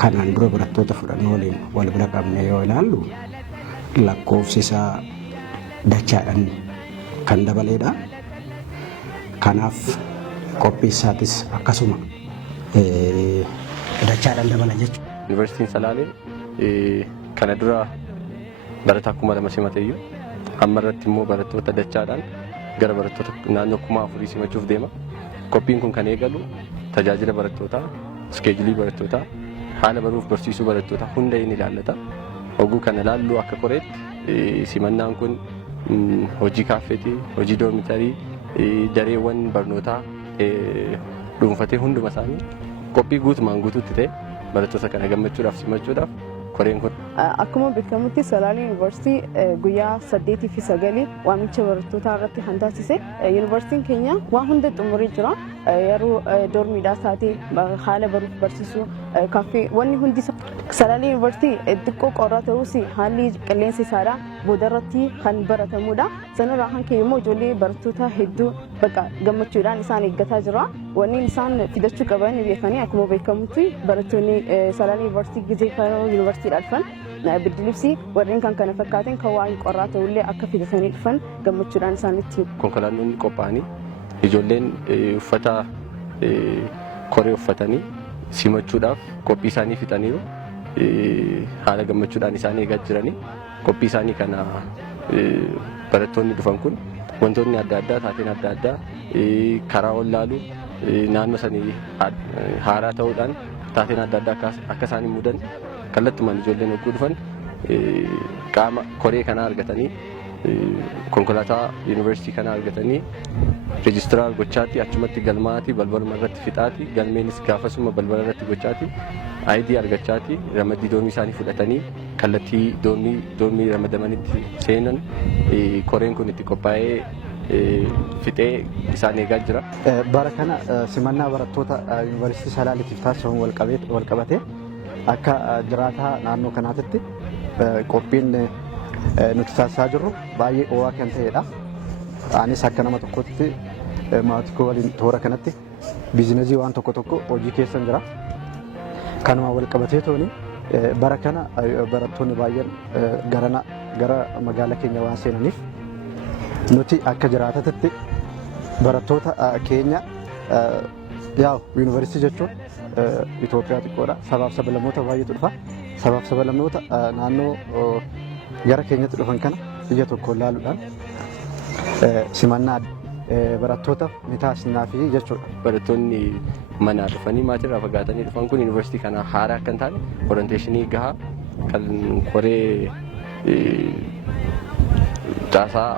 Kanaan dura barattoota fudhannoo waliin wal bira qabnee yoo ilaallu lakkoofsi isaa dachaadhaan kan dabaleedha. Kanaaf qophii isaatis akkasuma dachaadhaan dabala jechuudha. Yuunivarsiitiin Salaalee kana dura barataa 2000 simateeyyuu amma irratti immoo barattoota dachaadhaan gara barattoota naannoo 4000 simachuuf deema. Qophiin kun kan eegalu tajaajila barattootaa, iskeejulii barattootaa, haala baruuf barsiisuu barattootaa hunda inni ilaallata. Oguu kana ilaallu akka qoreetti simannaan kun hojii kaaffeetii, hojii doormitarii, dareewwan barnootaa dhuunfatee hunduma isaanii qophii guutumaan guutuutti ta'e barattoota kana gammachuudhaaf simachuudhaaf koreen kun. Akkuma beekamutti Salaalee Yuunivarsiitii guyyaa 8 fi 9 waamicha barattootaa irratti kan taasise. Yuunivarsiitiin keenya waan hunda xumuree jira. Yeroo doormiidhaas taatee haala baruuf barsiisuu kaaffee wanni hundi Salaalee Yuunivarsiitii xiqqoo qorraa ta'us haalli qilleensa isaadhaa boodarratti kan baratamudha. Sanarraa kan ka'e immoo ijoollee barattoota hedduu bakka gammachuudhaan isaan eeggataa jira. Wanni isaan fidachuu qaban beekanii akkuma beekamutti barattoonni Salaalee Yuunivarsiitii gizee kaayoo Yuunivarsiitiidhaa dhufan biddilibsii warreen kan kana fakkaatan kan waan qorraa ta'ullee akka fidatanii dhufan gammachuudhaan isaanitti. Konkolaatonni qophaa'anii ijoolleen uffata koree uffatanii simachuudhaaf qophii isaanii fixaniiru. Haala gammachuudhaan isaan eegaa jiranii qophii isaanii kana barattoonni dhufan kun wantoonni adda addaa taateen adda addaa karaa wallaaluu naannoo sanii haaraa ta'uudhaan taateen adda addaa akka isaan hin mudan kallattumaan ijoolleen hogguu dhufan qaama koree kanaa argatanii konkolaataa yuunivarsiitii kanaa argatanii reejistiraar gochaatti achumatti galmaati balbaluma irratti fixaati galmeenis gaafasuma balbala irratti gochaati ID argachaati ramaddii doormii isaanii fudhatanii kallattii doormii ramadamanitti seenan koreen kun itti qophaa'ee fixee isaan eegaa jira. Bara kana simannaa barattoota yuunivarsiitii Salaaleetiif taasifamu wal qabatee akka jiraataa naannoo kanaatti qophiin nuti taasisaa jirru baay'ee ho'aa kan ta'edha. Anis akka nama tokkotti maatii koo waliin toora kanatti biizinasii waan tokko hojii keessa jira. Kanuma wal qabatee tooni bara kana barattoonni baay'een gara magaalaa keenya waan seenaniif nuti akka jiraatatti barattoota keenya yuunivarsiitii jechuun Itoophiyaa xiqqoodha. Sabaaf sablammoota baay'eetu dhufa. Sabaaf sablammoota naannoo gara keenyatti dhufan kana biyya tokko ilaaluudhaan simannaa barattootaaf ni taasisnaafi jechuudha. Barattoonni manaa dhufanii maatirraa fagaatanii dhufan kun yuunivarsiitii kana haaraa akka hin taane orienteeshinii gahaa kan koree caasaa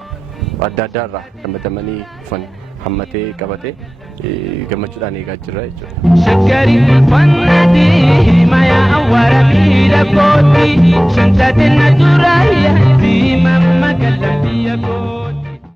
adda addaa irraa ramadamanii dhufan hammatee qabatee gammachuudhaan eegaa jirra jechuudha. Shakkari fannati maya awwaara miidhagooti santatin